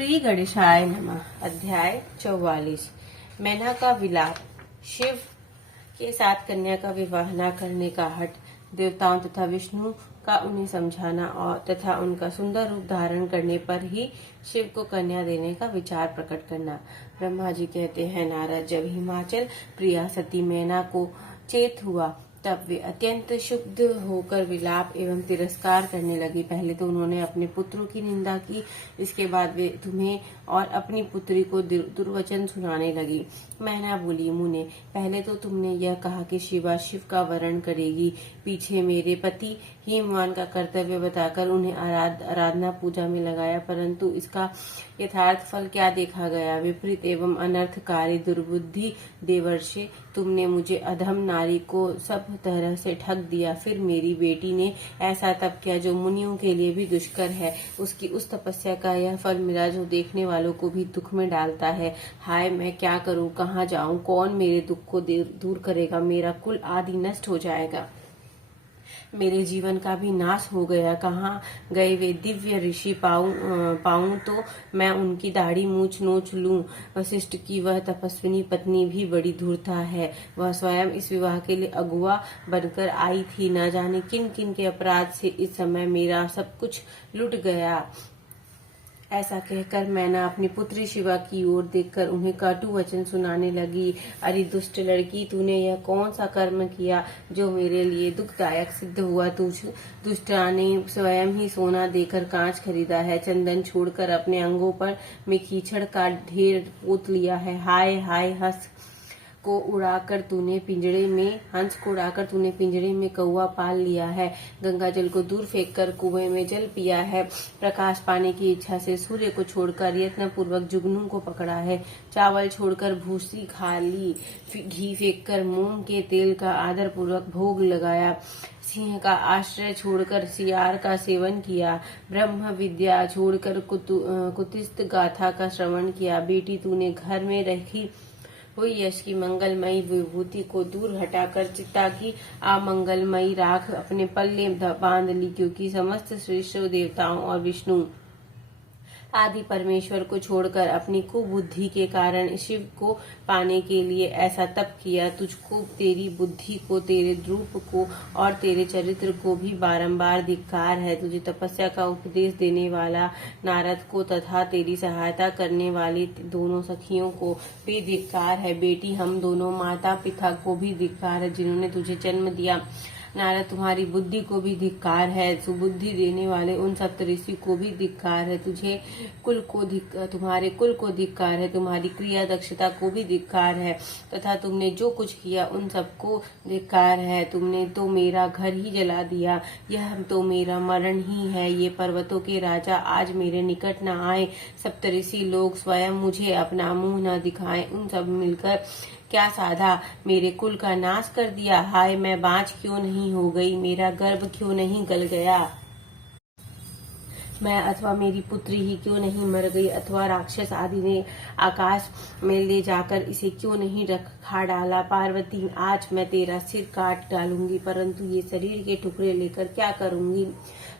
श्री गणेशाय नमः। अध्याय 44। मैना का विलाप। शिव के साथ कन्या का विवाह न करने का हठ, देवताओं तथा विष्णु का उन्हें समझाना और तथा उनका सुंदर रूप धारण करने पर ही शिव को कन्या देने का विचार प्रकट करना। ब्रह्मा जी कहते हैं, नारद, जब हिमाचल प्रिया सती मैना को चेत हुआ तब वे अत्यंत क्षुब्ध होकर विलाप एवं तिरस्कार करने लगी। पहले तो उन्होंने अपने पुत्रों की निंदा की, इसके बाद वे तुम्हें और अपनी पुत्री को दुर्वचन सुनाने लगी। मैना बोली, मुने, पहले तो तुमने यह कहा कि शिवा शिव का वरण करेगी, पीछे मेरे पति हिमवान का कर्तव्य बताकर उन्हें आराधना पूजा में लगाया, परंतु इसका यथार्थ फल क्या देखा गया? विपरीत एवं अनर्थकारी दुर्बुद्धि देवर्षि, तुमने मुझे अधम नारी को सब तरह से ठग दिया। फिर मेरी बेटी ने ऐसा तप किया जो मुनियों के लिए भी दुष्कर है। उसकी उस तपस्या का यह फल मिला जो देखने वालों को भी दुख में डालता है। हाय, मैं क्या करूं, कहाँ जाऊं, कौन मेरे दुख को दूर करेगा? मेरा कुल आदि नष्ट हो जाएगा, मेरे जीवन का भी नाश हो गया। कहाँ गए वे दिव्य ऋषि? पाऊं तो मैं उनकी दाढ़ी मूछ नोच लूं। वशिष्ठ की वह तपस्विनी पत्नी भी बड़ी धूर्ता है। वह स्वयं इस विवाह के लिए अगुआ बनकर आई थी। न जाने किन किन के अपराध से इस समय मेरा सब कुछ लुट गया। ऐसा कहकर मैना अपनी पुत्री शिवा की ओर देखकर उन्हें कटु वचन सुनाने लगी। अरे दुष्ट लड़की, तूने यह कौन सा कर्म किया जो मेरे लिए दुखदायक सिद्ध हुआ? तुझ दुष्टा ने स्वयं ही सोना देकर कांच खरीदा है, चंदन छोड़कर अपने अंगों पर में कीचड़ का ढेर पोत लिया है। हाय हाय, हंस को उड़ाकर तूने पिंजरे में कौवा पाल लिया है। गंगा जल को दूर फेंककर कुएं में जल पिया है। प्रकाश पाने की इच्छा से सूर्य को छोड़कर यत्न पूर्वक जुगनू को पकड़ा है। चावल छोड़कर भूसी खा ली। घी फेंककर मूंग के तेल का आदर पूर्वक भोग लगाया। सिंह का आश्रय छोड़कर सियार का सेवन किया। ब्रह्म विद्या छोड़कर कुतिस्त गाथा का श्रवण किया। बेटी, तूने घर में रखी हुई यश की मंगलमयी विभूति को दूर हटाकर चिता की अमंगलमयी राख अपने पल्ले बांध ली, क्योंकि समस्त श्रेष्ठ देवताओं और विष्णु आदि परमेश्वर को छोड़कर अपनी कुबुद्धि के कारण शिव को पाने के लिए ऐसा तप किया। तुझको, तेरी बुद्धि को, तेरे रूप को और तेरे चरित्र को भी बारंबार धिक्कार है। तुझे तपस्या का उपदेश देने वाला नारद को तथा तेरी सहायता करने वाली दोनों सखियों को भी धिक्कार है। बेटी, हम दोनों माता पिता को भी धिक्कार है जिन्होंने तुझे जन्म दिया। नारद, तुम्हारी बुद्धि को भी धिक्कार है। सुबुद्धि देने वाले उन सप्तऋषि को भी धिक्कार है। तुम्हारे कुल को धिक्कार है। तुम्हारी क्रिया दक्षता को भी धिक्कार है तथा तुमने जो कुछ किया उन सबको धिक्कार है। तुमने तो मेरा घर ही जला दिया, यह तो मेरा मरण ही है। ये पर्वतों के राजा आज मेरे निकट न आए, सप्तऋषि लोग स्वयं मुझे अपना मुंह न दिखाएं, उन सब मिलकर क्या साधा? मेरे कुल का नाश कर दिया। हाय, मैं बाँझ क्यों नहीं हो गई? मेरा गर्भ क्यों नहीं गल गया? मैं अथवा मेरी पुत्री ही क्यों नहीं मर गई? अथवा राक्षस आदि ने आकाश में ले जाकर इसे क्यों नहीं खा डाला? पार्वती, आज मैं तेरा सिर काट डालूंगी, परंतु ये शरीर के टुकड़े लेकर क्या करूंगी?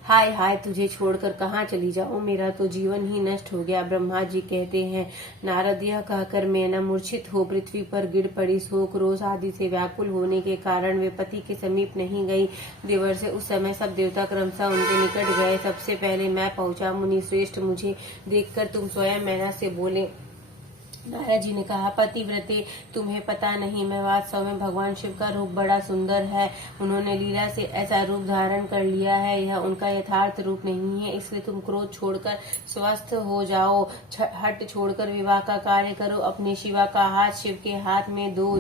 हाय हाय, तुझे छोड़कर कहाँ चली जाऊं? मेरा तो जीवन ही नष्ट हो गया। ब्रह्मा जी कहते हैं, नारद, यह कहकर मैना मूर्छित हो पृथ्वी पर गिर पड़ी। शोक रोष आदि से व्याकुल होने के कारण वे पति के समीप नहीं गई। देवर से उस समय सब देवता क्रमशः उनके निकट गए। सबसे पहले मैं पहुंचा। मुनि श्रेष्ठ, मुझे देखकर तुम स्वयं मैना से बोले। नारद जी ने कहा, पतिव्रते, तुम्हें पता नहीं, मैं वास्तव में भगवान शिव का रूप बड़ा सुंदर है। उन्होंने लीला से ऐसा रूप धारण कर लिया है, यह उनका यथार्थ रूप नहीं है। इसलिए तुम क्रोध छोड़कर स्वस्थ हो जाओ, हट छोड़कर विवाह का कार्य करो। अपने शिवा का हाथ शिव के हाथ में दो।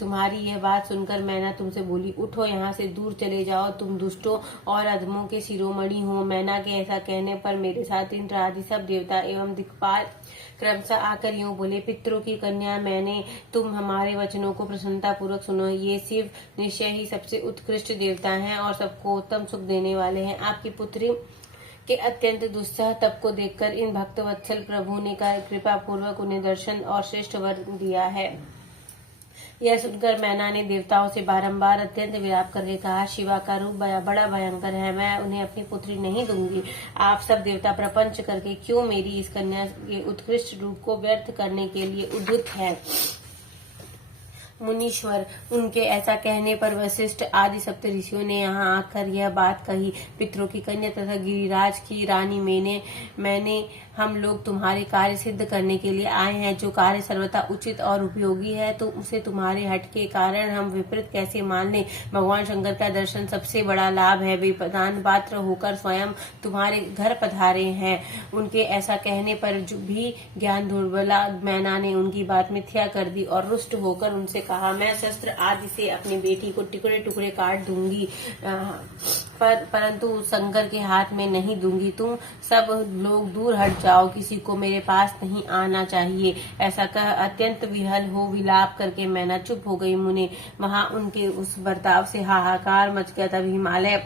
तुम्हारी यह बात सुनकर मैना तुमसे बोली, उठो, यहाँ से दूर चले जाओ, तुम दुष्टों और अधमों के शिरोमणि हो। मैना के ऐसा कहने पर मेरे साथ इंद्र आदि सब देवता एवं दिक्पाल क्रमशः आकर यूं बोले, पितरों की कन्या मैंने, तुम हमारे वचनों को प्रसन्नता पूर्वक सुनो। ये शिव निश्चय ही सबसे उत्कृष्ट देवता हैं और सबको उत्तम सुख देने वाले हैं। आपकी पुत्री के अत्यंत दुस्सह तप को देखकर इन भक्तवत्सल प्रभु ने कृपा पूर्वक उन्हें दर्शन और श्रेष्ठ वर दिया है। यह सुनकर मैना ने देवताओं से बारंबार अत्यंत विलाप करके कहा, शिवा का रूप बड़ा भयंकर है, मैं उन्हें अपनी पुत्री नहीं दूंगी। आप सब देवता प्रपंच करके क्यों मेरी इस कन्या के उत्कृष्ट रूप को व्यर्थ करने के लिए उद्युक्त है। मुनीश्वर, उनके ऐसा कहने पर वशिष्ठ आदि सप्त ऋषियों ने यहाँ आकर यह बात कही। पितरों की कन्या तथा गिरिराज की रानी मैंने हम लोग तुम्हारे कार्य सिद्ध करने के लिए आए हैं। जो कार्य सर्वथा उचित और उपयोगी है तो उसे तुम्हारे हट के कारण हम विपरीत कैसे मान लें। भगवान शंकर का दर्शन सबसे बड़ा लाभ है। वे प्रधान पात्र होकर स्वयं तुम्हारे घर पधारे हैं। उनके ऐसा कहने पर भी ज्ञान दुर्बला मैना ने उनकी बात मिथ्या कर दी और रुष्ट होकर उनसे कहा, मैं शस्त्र आदि से अपनी बेटी को टुकड़े टुकड़े काट दूंगी, परंतु शंकर के हाथ में नहीं दूंगी। तुम सब लोग दूर हट जाओ, किसी को मेरे पास नहीं आना चाहिए। ऐसा कह अत्यंत विहल हो विलाप करके मैना चुप हो गई। मुने वहां उनके उस बर्ताव से हाहाकार मच गया। तब हिमालय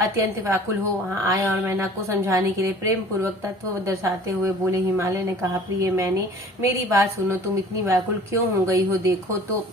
अत्यंत व्याकुल हो वहां आए और मैना को समझाने के लिए प्रेम पूर्वक तत्व दर्शाते हुए बोले। हिमालय ने कहा, प्रिय मैंने, मेरी बात सुनो, तुम इतनी व्याकुल क्यों हो गई हो? देखो तो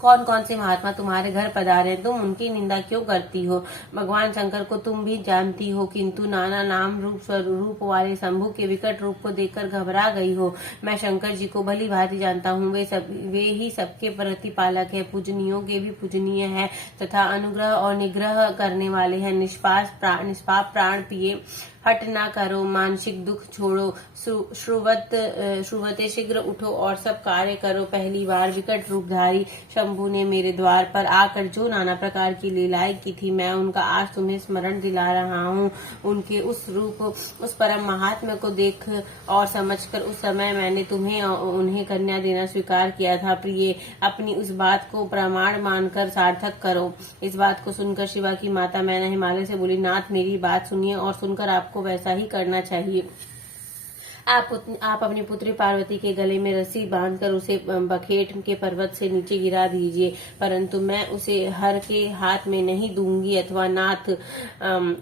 कौन कौन से महात्मा तुम्हारे घर पधारे, तुम उनकी निंदा क्यों करती हो? भगवान शंकर को तुम भी जानती हो, किंतु नाना नाम रूप स्वरूप वाले शंभु के विकट रूप को देखकर घबरा गई हो। मैं शंकर जी को भली भांति जानता हूँ। वे ही सबके प्रतिपालक है, पूजनीयों के भी पूजनीय है तथा अनुग्रह और निग्रह करने वाले हैं। निष्पाप प्राण पिए, हट ना करो, मानसिक दुख छोड़ो, श्रुवते शीघ्र उठो और सब कार्य करो। पहली बार विकट रूपधारी शंभु ने मेरे द्वार पर आकर जो नाना प्रकार की लीलाएं की थी, मैं उनका आज तुम्हें स्मरण दिला रहा हूँ। उनके उस रूप, उस परम महात्म्य को देख और समझकर उस समय मैंने तुम्हें उन्हें कन्या देना स्वीकार किया था। प्रिय, अपनी उस बात को प्रमाण मानकर सार्थक करो। इस बात को सुनकर शिवा की माता मैना हिमालय से बोली, नाथ, मेरी बात सुनिए और सुनकर आपको वैसा ही करना चाहिए। आप अपनी पुत्री पार्वती के गले में रस्सी बांधकर उसे बखेट के पर्वत से नीचे गिरा दीजिए, परंतु मैं उसे हर के हाथ में नहीं दूंगी। अथवा नाथ,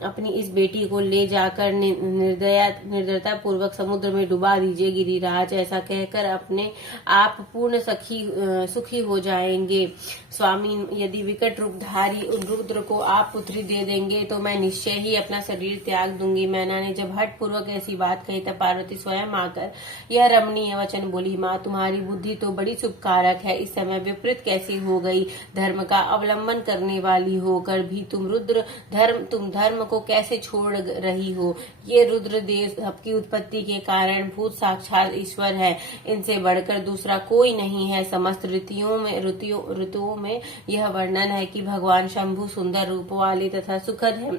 अपनी इस बेटी को ले जाकर निर्दयता पूर्वक समुद्र में डुबा दीजिए। गिरिराज ऐसा कहकर अपने आप पूर्ण सुखी हो जाएंगे। स्वामी, यदि विकट रूपधारी रुद्र को आप पुत्री दे देंगे तो मैं निश्चय ही अपना शरीर त्याग दूंगी। मैना ने जब हठ पूर्वक ऐसी बात कही तब पार्वती स्वयं आकर यह रमणीय वचन बोली, माँ, तुम्हारी बुद्धि तो बड़ी शुभकारक है, इस समय विपरीत कैसी हो गई? धर्म का अवलंबन करने वाली होकर भी तुम धर्म को कैसे छोड़ रही हो? ये रुद्र देव सबकी उत्पत्ति के कारण भूत साक्षात ईश्वर है, इनसे बढ़कर दूसरा कोई नहीं है। समस्त ऋतुओं में यह वर्णन है कि भगवान शंभु सुंदर रूप वाले तथा सुखद है,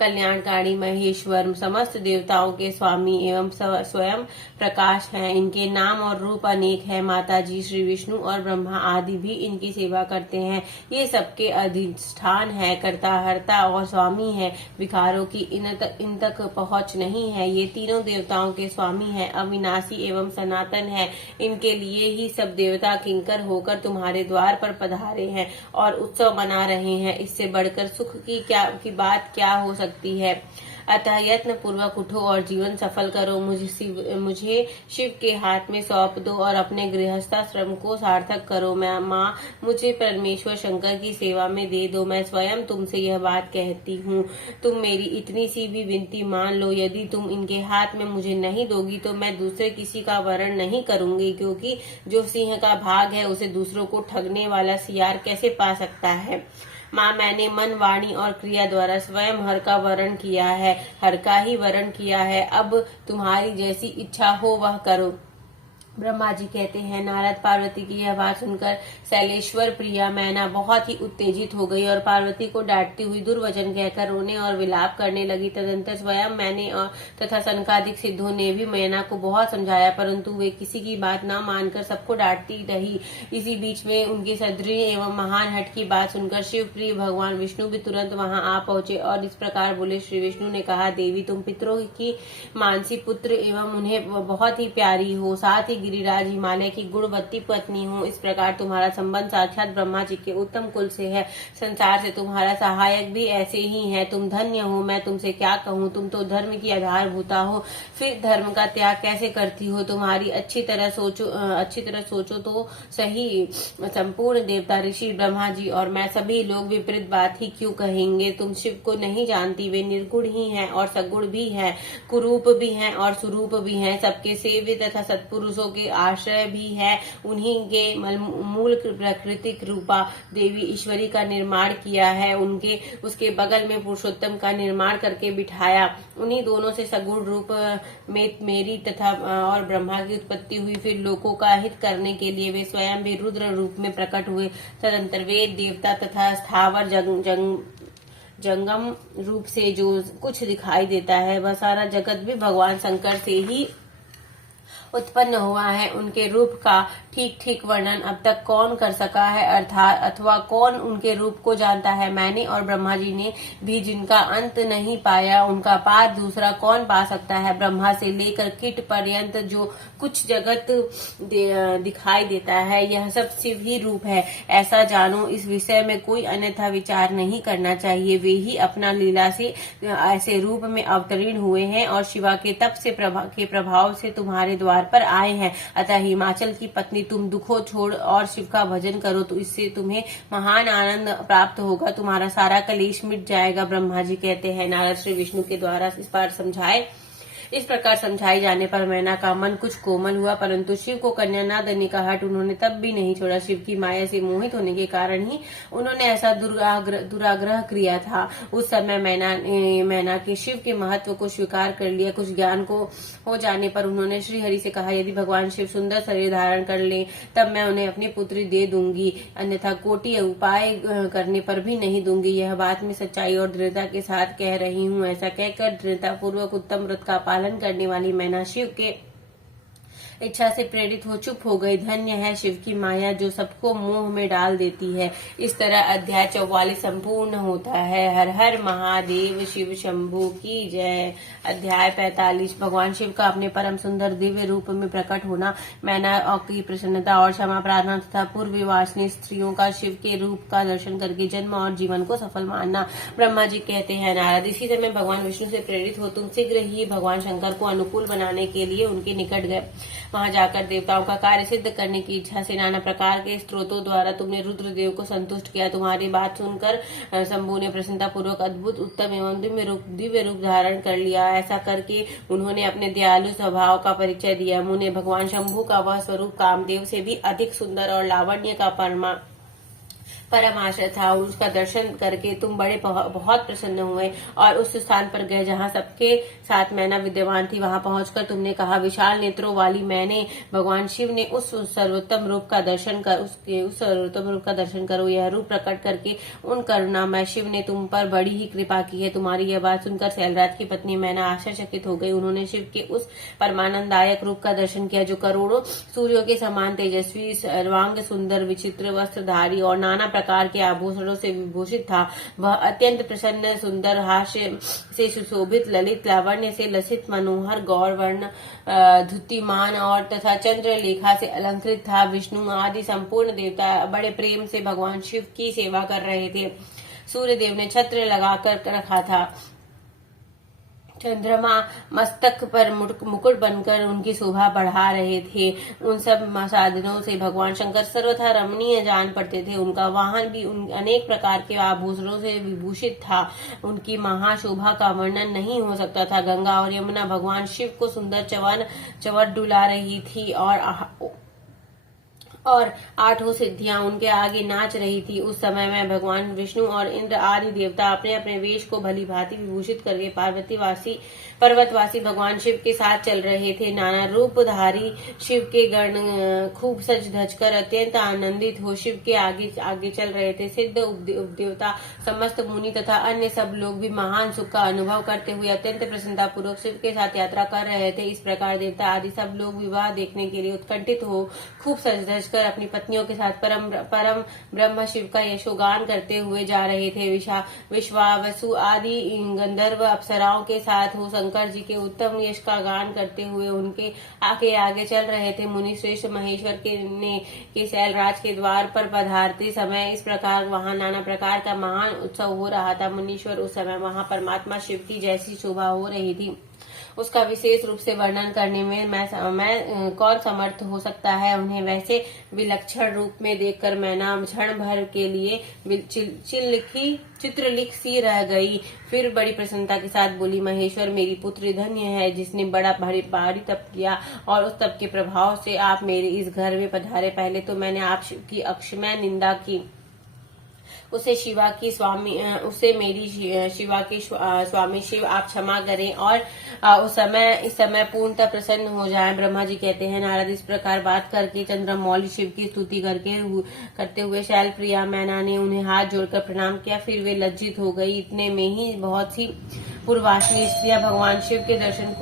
कल्याणकारी महेश्वर, समस्त देवताओं के स्वामी एवं स्वयं प्रकाश हैं। इनके नाम और रूप अनेक है। माता जी श्री विष्णु और ब्रह्मा आदि भी इनकी सेवा करते हैं। ये सबके अधिष्ठान है, कर्ता हर्ता और स्वामी है। विकारों की इन तक पहुंच नहीं है। ये तीनों देवताओं के स्वामी है, अविनाशी एवं सनातन है। इनके लिए ही सब देवता किंकर होकर तुम्हारे द्वार पर पधारे हैं और उत्सव मना रहे हैं। इससे बढ़कर सुख की बात क्या हो सकती है? अतः यत्न पूर्वक उठो और जीवन सफल करो। मुझे शिव के हाथ में सौंप दो और अपने गृहस्थाश्रम को सार्थक करो। माँ, मुझे परमेश्वर शंकर की सेवा में दे दो। मैं स्वयं तुमसे यह बात कहती हूँ। तुम मेरी इतनी सी भी विनती मान लो। यदि तुम इनके हाथ में मुझे नहीं दोगी तो मैं दूसरे किसी का वरण नहीं करूंगी, क्योंकि जो सिंह का भाग है उसे दूसरों को ठगने वाला सियार कैसे पा सकता है? माँ, मैंने मन, वाणी और क्रिया द्वारा स्वयं हर का वरण किया है, हर का ही वरण किया है। अब तुम्हारी जैसी इच्छा हो वह करो। ब्रह्मा जी कहते हैं, नारद पार्वती की यह बात सुनकर शैलेश्वर प्रिया मैना बहुत ही उत्तेजित हो गई और पार्वती को डांटती हुई दुर्वचन कहकर रोने और विलाप करने लगी। तदंतर स्वयं मैंने और तथा सनकादिक सिद्धों ने भी मैना को बहुत समझाया, परंतु वे किसी की बात न मानकर सबको डांटती रही। इसी बीच में उनकी सदृढ़ एवं महान हट की बात सुनकर शिव प्रिय भगवान विष्णु भी तुरंत वहां आ पहुंचे और इस प्रकार बोले। श्री विष्णु ने कहा, देवी, तुम पितरों की मानसी पुत्र एवं उन्हें बहुत ही प्यारी हो, साथ ही गिरिराज हिमालय की गुणवती पत्नी हूँ। इस प्रकार तुम्हारा संबंध साक्षात ब्रह्मा जी के उत्तम कुल से है। संसार से तुम्हारा सहायक भी ऐसे ही है। तुम धन्य हो, मैं तुमसे क्या कहूँ, तुम तो धर्म की आधारभूता हो, फिर धर्म का त्याग कैसे करती हो। तुम्हारी अच्छी तरह सोचो तो सही। संपूर्ण देवता, ऋषि, ब्रह्मा जी और मैं सभी लोग विपरीत बात ही क्यों कहेंगे। तुम शिव को नहीं जानती, वे निर्गुण ही हैं और सगुण भी हैं, कुरूप भी हैं और सुरूप भी हैं, सबके सेव्य तथा सत्पुरुषों के आश्रय भी है। उन्हीं के मूल प्राकृतिक रूपा देवी ईश्वरी का निर्माण किया है, उसके बगल में पुरुषोत्तम का निर्माण करके बिठाया। उन्हीं दोनों से सगुण रूप में मेरी तथा और ब्रह्मा की उत्पत्ति हुई। फिर लोगों का हित करने के लिए वे स्वयं भी रुद्र रूप में प्रकट हुए। तदंतर वेद, देवता तथा स्थावर जंगम रूप से जो कुछ दिखाई देता है वह सारा जगत भी भगवान शंकर से ही उत्पन्न हुआ है। उनके रूप का ठीक ठीक वर्णन अब तक कौन कर सका है, अथवा कौन उनके रूप को जानता है। मैंने और ब्रह्मा जी ने भी जिनका अंत नहीं पाया, उनका पार दूसरा कौन पा सकता है। ब्रह्मा से लेकर कीट पर्यंत जो कुछ जगत दिखाई देता है, यह सब शिव ही रूप है, ऐसा जानो। इस विषय में कोई अन्यथा विचार नहीं करना चाहिए। वे ही अपना लीला से ऐसे रूप में अवतीर्ण हुए हैं और शिवा के तप से प्रभाव से तुम्हारे द्वार पर आए हैं। अतः हिमाचल की पत्नी, तुम दुखों छोड़ और शिव का भजन करो तो इससे तुम्हें महान आनंद प्राप्त होगा, तुम्हारा सारा कलेश मिट जाएगा। ब्रह्मा जी कहते हैं, नारद श्री विष्णु के द्वारा इस प्रकार समझाए जाने पर मैना का मन कुछ कोमल हुआ, परंतु शिव को कन्या न देने का हठ उन्होंने तब भी नहीं छोड़ा। शिव की माया से मोहित होने के कारण ही उन्होंने ऐसा दुराग्रह किया था। उस समय मैना के शिव के महत्व को स्वीकार कर लिया। कुछ ज्ञान को हो जाने पर उन्होंने श्री हरि से कहा, यदि भगवान शिव सुंदर शरीर धारण कर ले तब मैं उन्हें अपनी पुत्री दे दूंगी, अन्यथा कोटि उपाय करने पर भी नहीं दूंगी। यह बात मैं सच्चाई और दृढ़ता के साथ कह रही हूँ। ऐसा कहकर दृढ़ता पूर्वक उत्तम व्रत का पालन करने वाली मैना शिव के इच्छा से प्रेरित हो चुप हो गई। धन्य है शिव की माया जो सबको मोह में डाल देती है। इस तरह अध्याय 44 संपूर्ण होता है। हर हर महादेव, शिव शंभू की जय। अध्याय 45 भगवान शिव का अपने परम सुंदर दिव्य रूप में प्रकट होना, मैना की प्रसन्नता और क्षमा प्रार्थना तथा पूर्व विवासिनी स्त्रियों का शिव के रूप का दर्शन करके जन्म और जीवन को सफल मानना। ब्रह्मा जी कहते हैं, नारद, इसी समय भगवान विष्णु से प्रेरित हो तुम शीघ्र ही भगवान शंकर को अनुकूल बनाने के लिए उनके निकट गए। वहां जाकर देवताओं का कार्य सिद्ध करने की इच्छा से नाना प्रकार के स्त्रोतों द्वारा तुमने रुद्रदेव को संतुष्ट किया। तुम्हारी बात सुनकर शंभू ने प्रसन्नता पूर्वक अद्भुत, उत्तम एवं दिव्य रूप धारण कर लिया। ऐसा करके उन्होंने अपने दयालु स्वभाव का परिचय दिया। मुने भगवान शंभू का वह स्वरूप कामदेव से भी अधिक सुंदर और लावण्य का परम आशय था। उसका दर्शन करके तुम बहुत प्रसन्न हुए और उस स्थान पर गए जहाँ सबके साथ मैना विद्यमान थी। वहां पहुंचकर तुमने कहा, विशाल नेत्रों वाली मैंने, भगवान शिव ने उस सर्वोत्तम रूप का दर्शन करो। यह रूप प्रकट करके उन करुणामय शिव ने तुम पर बड़ी ही कृपा की है। तुम्हारी यह बात सुनकर शैलराज की पत्नी मैना आश्चर्यचकित हो गई। उन्होंने शिव के उस परमानंदायक रूप का दर्शन किया जो करोड़ों सूर्यों के समान तेजस्वी, सर्वांग सुंदर, विचित्र वस्त्रधारी और नाना प्रकार के आभूषणों से विभूषित था। वह अत्यंत प्रसन्न, सुंदर, हास्य से सुशोभित, ललित, लावण्य से लसित, मनोहर, गौरवर्ण, धुतिमान और तथा चंद्रलेखा से अलंकृत था। विष्णु आदि संपूर्ण देवता बड़े प्रेम से भगवान शिव की सेवा कर रहे थे। सूर्य देव ने छत्र लगाकर रखा था। चंद्रमा मस्तक पर मुकुट बनकर उनकी शोभा बढ़ा रहे थे। उन सब साधनों से भगवान शंकर सर्वथा रमणीय जान पड़ते थे। उनका वाहन भी अनेक प्रकार के आभूषणों से विभूषित था। उनकी महाशोभा का वर्णन नहीं हो सकता था। गंगा और यमुना भगवान शिव को सुंदर चवर डुला रही थी और आठों सिद्धियां उनके आगे नाच रही थी। उस समय में भगवान विष्णु और इंद्र आदि देवता अपने अपने वेश को भली भांति विभूषित करके पर्वतवासी भगवान शिव के साथ चल रहे थे। नाना रूपधारी शिव के गण खूब सज धज कर अत्यंत आनंदित हो शिव के आगे आगे चल रहे थे। सिद्ध उपदेवता, समस्त मुनि तथा अन्य सब लोग भी महान सुख का अनुभव करते हुए अत्यंत प्रसन्नता पूर्वक शिव के साथ यात्रा कर रहे थे। इस प्रकार देवता आदि सब लोग विवाह देखने के लिए उत्कंठित हो खूब सज धज सजकर अपनी पत्नियों के साथ परम परम ब्रह्म शिव का यशोगान करते हुए जा रहे थे। विश्वावसु आदि गंधर्व अप्सराओं के साथ हो शंकर जी के उत्तम यश का गान करते हुए उनके आगे आगे चल रहे थे। मुनि श्रेष्ठ महेश्वर के शैलराज के द्वार पर पधारते समय इस प्रकार वहां नाना प्रकार का महान उत्सव हो रहा था। मुनीश्वर उस समय वहां परमात्मा शिव की जैसी शोभा हो रही थी उसका विशेष रूप से वर्णन करने में मैं कौन समर्थ हो सकता है। उन्हें वैसे विलक्षण रूप में देखकर मैं नाम क्षण भर के लिए चित्रलिख सी रह गई। फिर बड़ी प्रसन्नता के साथ बोली, महेश्वर मेरी पुत्री धन्य है जिसने बड़ा भारी तप किया और उस तप के प्रभाव से आप मेरे इस घर में पधारे। पहले तो मैंने आप की अक्षमय निंदा की, उसे मेरी शिवा के स्वामी शिव आप क्षमा करें और इस समय पूर्णतः प्रसन्न हो जाएं। ब्रह्मा जी कहते हैं, नारद इस प्रकार बात करके चंद्रमौली शिव की स्तुति करते हुए शैल प्रिया मैना ने उन्हें हाथ जोड़कर प्रणाम किया। फिर वे लज्जित हो गई। इतने में ही बहुत सी पूर्वाश्रमी स्त्रियां भगवान शिव के दर्शन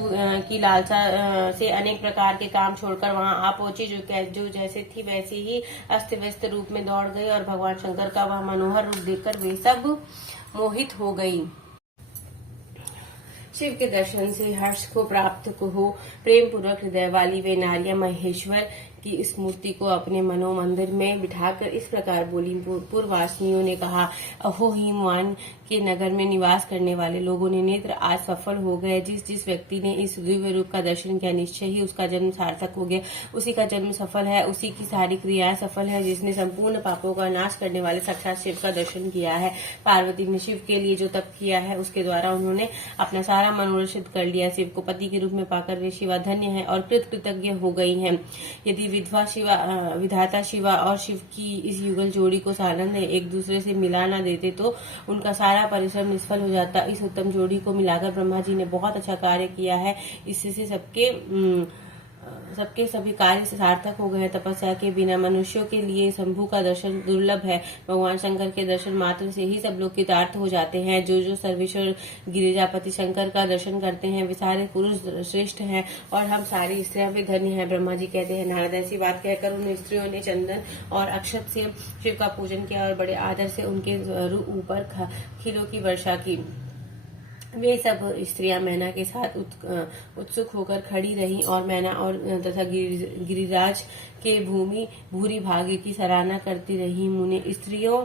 की लालसा से अनेक प्रकार के काम छोड़कर वहां आ पहुंची। जो जैसे थी वैसे ही अस्त व्यस्त रूप में दौड़ गई और भगवान शंकर का वह मनोहर रूप देखकर वे सब मोहित हो गई। शिव के दर्शन से हर्ष को प्राप्त हो प्रेम पूर्वक हृदय वाली वे नारियां महेश्वर की इस मूर्ति को अपने मनो मंदिर में बिठाकर इस प्रकार बोली। पूर्ववासिनियों ने कहा, अहो हिमवान के नगर में निवास करने वाले लोगों ने नेत्र आज सफल हो गए। जिस व्यक्ति ने इस दिव्य रूप का दर्शन किया निश्चय ही उसका जन्म सार्थक हो गया। उसी का जन्म सफल है, उसी की सारी क्रियाएं सफल है जिसने संपूर्ण पापों का नाश करने वाले साक्षात शिव का दर्शन किया है। पार्वती ने शिव के लिए जो तप किया है उसके द्वारा उन्होंने अपना सारा मनोरथ सिद्ध कर लिया। शिव को पति के रूप में पाकर वे शिवा धन्य है और कृतज्ञ हो गई हैं। यदि विधाता शिवा और शिव की इस युगल जोड़ी को सानंद एक दूसरे से मिला न देते तो उनका सारा परिश्रम निष्फल हो जाता। इस उत्तम जोड़ी को मिलाकर ब्रह्मा जी ने बहुत अच्छा कार्य किया है। इससे सबके सभी कार्य सार्थक हो गए। तपस्या के बिना मनुष्यों के लिए शंभु का दर्शन दुर्लभ है। भगवान शंकर के दर्शन मात्र से ही सब लोग कृतार्थ हो जाते हैं। जो सर्वेश्वर गिरिजापति शंकर का दर्शन करते हैं वे सारे पुरुष श्रेष्ठ हैं और हम सारी स्त्रियां भी धन्य हैं। ब्रह्मा जी कहते हैं, नारद ऐसी बात कहकर उन स्त्रियों ने चंदन और अक्षत से शिव का पूजन किया और बड़े आदर से उनके ऊपर खीलों की वर्षा की। वे सब स्त्रियां मैना के साथ उत्सुक होकर खड़ी रहीं और मैना और तथा गिरिराज के भूरी भाग्य की सराहना करती रहीं। मुने स्त्रियों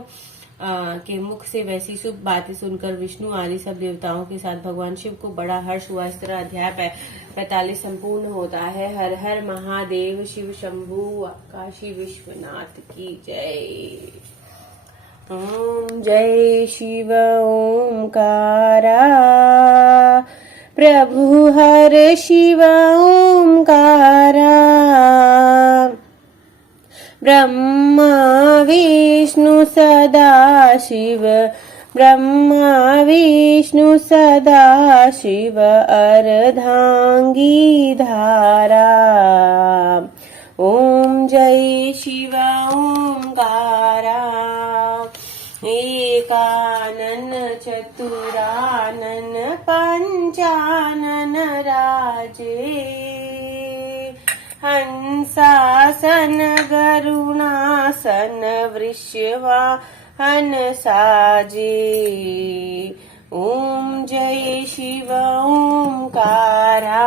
के मुख से वैसी शुभ बातें सुनकर विष्णु आदि सब देवताओं के साथ भगवान शिव को बड़ा हर्ष हुआ। इस तरह अध्याय 45 संपूर्ण होता है। हर हर महादेव शिव शंभु काशी विश्वनाथ की जय। ओम जय शिव ओंकारा प्रभु हर शिव ओंकारा ब्रह्मा विष्णु सदा शिव ब्रह्मा विष्णु सदा शिव अर्धांगी धारा। ओम जय शिव ओंकारा एकानन चतुरानन पंचानन राजे हंसासन गरुणासन वृषवाहन साजे। ओम जय शिव ओंकारा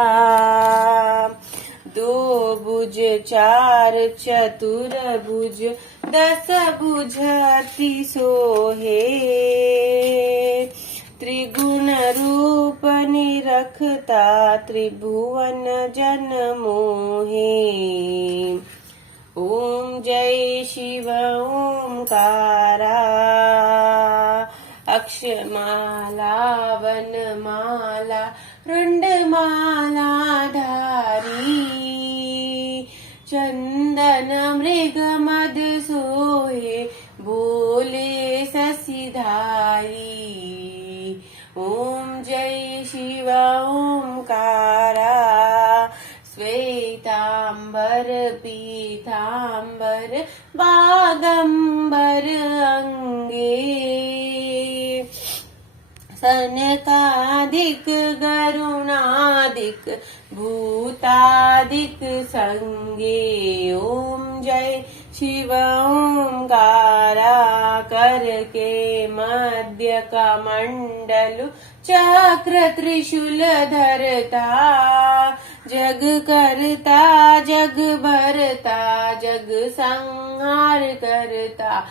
दो भुज चार चतुर्भुज 10 भुज अति सोहे त्रिगुण रूप निरखता त्रिभुवन जन मोहे। ओम जय शिव ओंकारा अक्षमाला वनमाला रुंडमाला धारी चंदन मृग मद सोहे बोले शशिधारी। ओम जय शिव ओंकारा श्वेतांबर पीतांबर बागंबर अंगे सनकादिक गरुणादिक भूतादिक संगे। ओम जय शिव ओंकारा करके मध्य का मंडल चक्र त्रिशूल धरता जग करता जग भरता जग संहार करता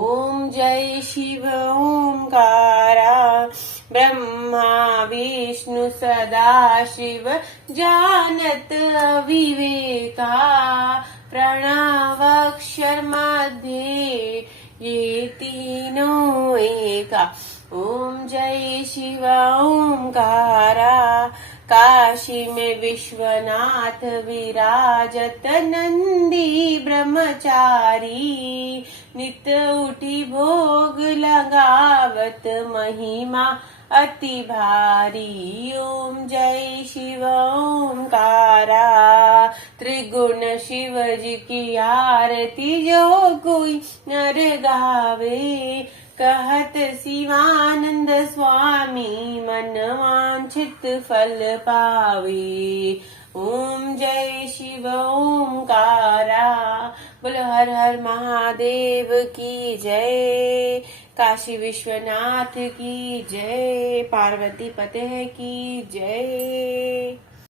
ओम जय शिव ओंकारा ब्रह्मा विष्णु सदा शिव जानत विवेका प्रणवाक्षर मध्य ये तीनों एका ओम जय शिव ओंकारा काशी में विश्वनाथ विराजत नंदी ब्रह्मचारी नित उठी भोग लगावत महिमा अति भारी ओम जय शिव ओंकारा त्रिगुण शिव जी की आरती जो कोई नर गावे कहत शिवानंद स्वामी मन वांछित फल पावे ओम जय शिव ओंकारा बोलो हर हर महादेव की जय काशी विश्वनाथ की जय पार्वती पते की जय।